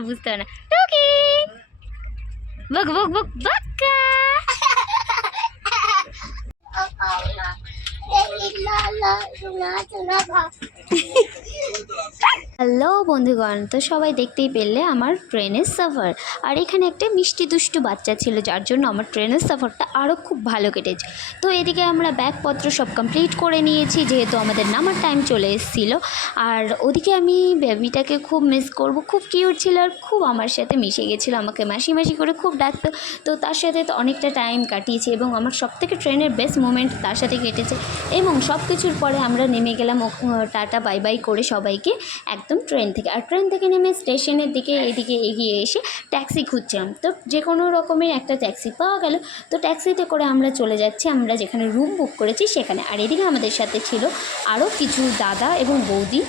বুঝতে পারে না। টুকি! বক বক বক বাক্কা হ্যালো বন্ধুগণ, তো সবাই দেখতেই পেলে আমার ট্রেনের সফর। আর এখানে একটা মিষ্টি দুষ্টু বাচ্চা ছিল, যার জন্য আমার ট্রেনের সফরটা আরও খুব ভালো কেটেছে। তো এদিকে আমরা ব্যাগপত্র সব কমপ্লিট করে নিয়েছি, যেহেতু আমাদের নামার টাইম চলে এসেছিল। আর ওদিকে আমি বেবিটাকে খুব মিস করব, খুব কিউট ছিল আর খুব আমার সাথে মিশে গেছিল, আমাকে মাসি মাসি করে খুব ডাকতো। তো তার সাথে তো অনেকটা টাইম কাটিয়েছি এবং আমার সবথেকে ট্রেনের বেস্ট মোমেন্ট তার সাথে কেটেছে। এবং সব কিছুর পরে আমরা নেমে গেলাম টাটা বাই বাই করে সবাইকে। একদম ট্রেন থেকে। আর ট্রেন থেকে নেমে স্টেশনের দিকে এদিকে এগিয়ে এসে ট্যাক্সি খুঁজছিলাম। তো যে কোনো রকমের একটা ট্যাক্সি পাওয়া গেল। তো ট্যাক্সিতে করে আমরা চলে যাচ্ছি। আমরা যেখানে রুম বুক করেছি সেখানে। আর এদিকে আমাদের সাথে ছিল আরও কিছু দাদা এবং বৌদি।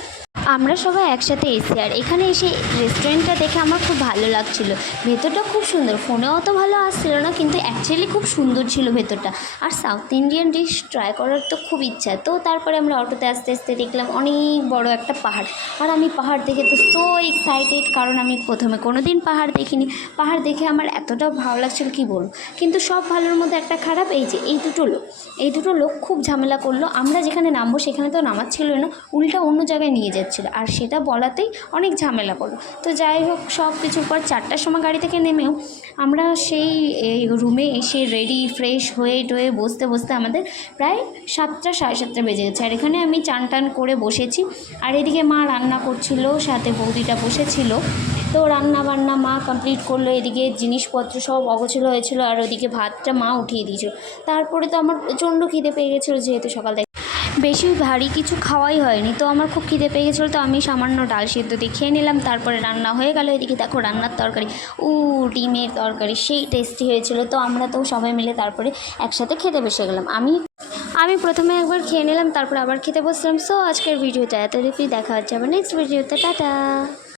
আমরা সবাই একসাথে এসি আর এখানে এসে রেস্টুরেন্টটা দেখে আমার খুব ভালো লাগছিল। ভেতরটা খুব সুন্দর ফোনে অত ভালো আসছিল না, কিন্তু অ্যাকচুয়ালি খুব সুন্দর ছিল ভেতরটা। আর সাউথ ইন্ডিয়ান ডিশ ট্রাই করার তো খুব ইচ্ছা। তো তারপরে আমরা অটোতে আস্তে আস্তে দেখলাম অনেক বড় একটা পাহাড়। আর আমি পাহাড় দেখে তো সো এক্সাইটেড কারণ আমি প্রথমে কোনো দিন পাহাড় দেখিনি। পাহাড় দেখে আমার এতটা ভালো লাগছিল কি বলব? কিন্তু সব ভালোর মধ্যে একটা খারাপ, এই যে এই দুটো লোক। এই দুটো লোক খুব ঝামেলা করল। আমরা যেখানে নামবো সেখানে তো নামাচ্ছিল না, উল্টা অন্য জায়গায় নিয়ে যাচ্ছিল আর সেটা বলাতেই অনেক ঝামেলা করল তো যাই হোক, সব কিছুর পর চারটার সময় গাড়ি থেকে নেমেও আমরা সেই রুমে এসে রেডি ফ্রেশ হয়ে টয়ে বসতে বসতে আমাদের প্রায় সাতটা, সাড়ে সাতটা বেজে গেছে। আর এখানে আমি চান টান করে বসেছি। আর এদিকে মা রান্না করছিল, সাথে বৌদিটা বসেছিল। তো রান্না বান্না মা কমপ্লিট করল। এদিকে জিনিসপত্র সব অগোছলো হয়েছিল। আর ওদিকে ভাতটা মা উঠিয়ে দিয়েছিল। তারপরে তো আমার প্রচণ্ড খিদে পেয়ে গেছিল, যেহেতু সকাল থেকে বেশি ভারী কিছু খাওয়াই হয়নি। তো আমার খুব খিদে পেয়ে গেছিল, তো আমি সামান্য ডাল সিদ্ধ দিয়ে খেয়ে নিলাম। তারপরে রান্না হয়ে গেল এদিকে, দেখো রান্নার তরকারি। উ ডিমের তরকারি, সেই টেস্টি হয়েছিল। তো আমরা তো সবাই মিলে তারপরে একসাথে খেতে বসে গেলাম। আমি আমি প্রথমে একবার খেয়ে নিলাম, তারপরে আবার খেতে বসলাম। সো আজকের ভিডিওটা এত রেপি দেখা হচ্ছে আবার নেক্সট ভিডিওতে। টাটা!